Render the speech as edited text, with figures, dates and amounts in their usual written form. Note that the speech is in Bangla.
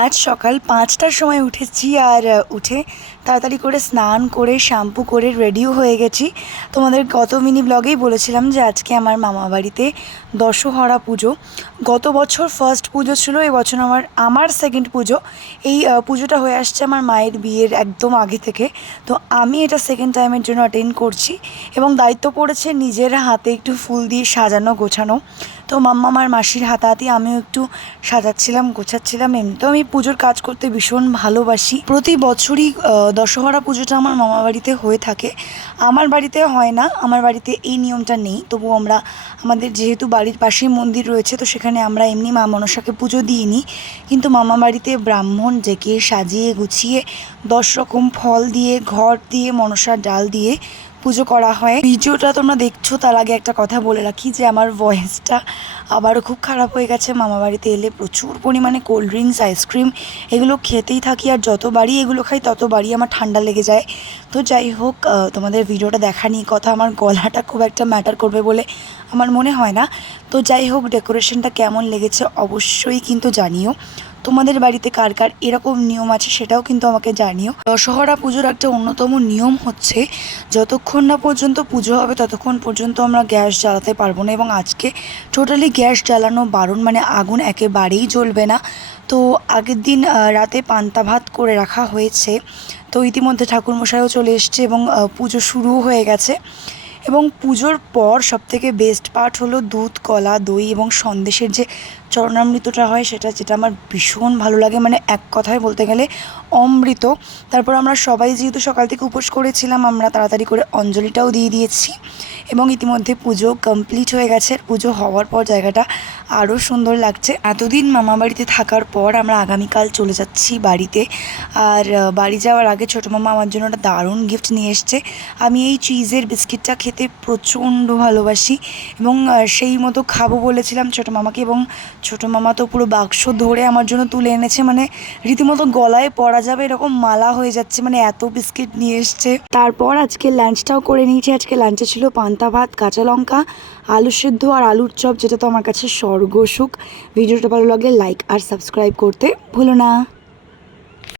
আজ সকাল ৫টার সময় উঠেছি আর উঠে তাড়াতাড়ি করে স্নান করে শ্যাম্পু করে রেডিও হয়ে গেছি। তোমাদের গত মিনি ব্লগেই বলেছিলাম যে আজকে আমার মামা বাড়িতে দশহরা পুজো। গত বছর ফার্স্ট পুজো ছিল, এবছর আমার সেকেন্ড পুজো। এই পুজোটা হয়ে আসছে আমার মায়ের বিয়ের একদম আগে থেকে, তো আমি এটা সেকেন্ড টাইমের জন্য অ্যাটেন্ড করছি এবং দায়িত্ব পড়েছে নিজের হাতে একটু ফুল দিয়ে সাজানো গোছানো। তো মাম্মা আমার মাসির হাতাহাতি আমিও একটু সাজাচ্ছিলাম গোছাচ্ছিলাম। এমনিতেও আমি পুজোর কাজ করতে ভীষণ ভালোবাসি। প্রতি বছরই দশহরা পুজোটা আমার মামা বাড়িতে হয়ে থাকে, আমার বাড়িতে হয় না। আমার বাড়িতে এই নিয়মটা নেই, তবু আমরা আমাদের যেহেতু বাড়ির পাশেই মন্দির রয়েছে, তো সেখানে আমরা এমনি মা মনসাকে পুজো দিইনি, কিন্তু মামা বাড়িতে ব্রাহ্মণ ডেকে সাজিয়ে গুছিয়ে 10 রকম ফল দিয়ে ঘর দিয়ে মনসার ডাল দিয়ে পুজো করা হয়। ভিডিওটা তোমরা দেখছো তার আগে একটা কথা বলে রাখি যে আমার ভয়েসটা আবারও খুব খারাপ হয়ে গেছে। মামা বাড়িতে এলে প্রচুর পরিমাণে কোল্ড ড্রিঙ্কস আইসক্রিম এগুলো খেতেই থাকি, আর যতবারই এগুলো খাই ততবারই আমার ঠান্ডা লেগে যায়। তো যাই হোক, তোমাদের ভিডিওটা দেখা নিয়ে কথা, আমার গলাটা খুব একটা ম্যাটার করবে বলে আমার মনে হয় না। তো যাই হোক, ডেকোরেশনটা কেমন লেগেছে অবশ্যই কিন্তু জানিও। তোমাদের বাড়িতে কার কার এরকম নিয়ম আছে সেটাও কিন্তু আমাকে জানিও। দশহরা পুজোর একটা অন্যতম নিয়ম হচ্ছে যতক্ষণ না পর্যন্ত পুজো হবে ততক্ষণ পর্যন্ত আমরা গ্যাস জ্বালাতে পারবো না, এবং আজকে টোটালি গ্যাস জ্বালানো বারণ, মানে আগুন একেবারেই জ্বলবে না। তো আগের দিন রাতে পান্তা ভাত করে রাখা হয়েছে, তো ইতিমধ্যে ঠাকুরমশাইও চলে এসছে এবং পুজো শুরুও হয়ে গেছে। এবং পুজোর পর সবথেকে বেস্ট পার্ট হলো দুধ কলা দই এবং সন্দেশের যে চরণামৃতটা হয় সেটা, যেটা আমার ভীষণ ভালো লাগে, মানে এক কথায় বলতে গেলে অমৃত। তারপর আমরা সবাই যেহেতু সকাল থেকে উপোস করেছিলাম, আমরা তাড়াতাড়ি করে অঞ্জলিটাও দিয়ে দিয়েছি এবং ইতিমধ্যে পুজো কমপ্লিট হয়ে গেছে। পুজো হওয়ার পর জায়গাটা আরও সুন্দর লাগছে। এতদিন মামা বাড়িতে থাকার পর আমরা আগামীকাল চলে যাচ্ছি বাড়িতে। আর বাড়ি যাওয়ার আগে ছোটো মামা আমার জন্য একটা দারুণ গিফট নিয়ে এসছে। আমি এই চিজের বিস্কিটটা খেতে প্রচণ্ড ভালোবাসি এবং সেই মতো খাবো বলেছিলাম ছোটো মামাকে, এবং ছোটো মামা তো পুরো বাক্স ধরে আমার জন্য তুলে এনেছে, মানে রীতিমতো গলায় পরা যাবে এরকম মালা হয়ে যাচ্ছে, মানে এত বিস্কিট নিয়ে এসছে। তারপর আজকে লাঞ্চটাও করে নিয়েছি। আজকে লাঞ্চে ছিল পান্তা ভাত, কাঁচা লঙ্কা, আলু সেদ্ধ আর আলুর চপ, যেটা তো আমার কাছে স্বর্গসুখ। ভিডিওটা ভালো লাগলে লাইক আর সাবস্ক্রাইব করতে ভুলো না।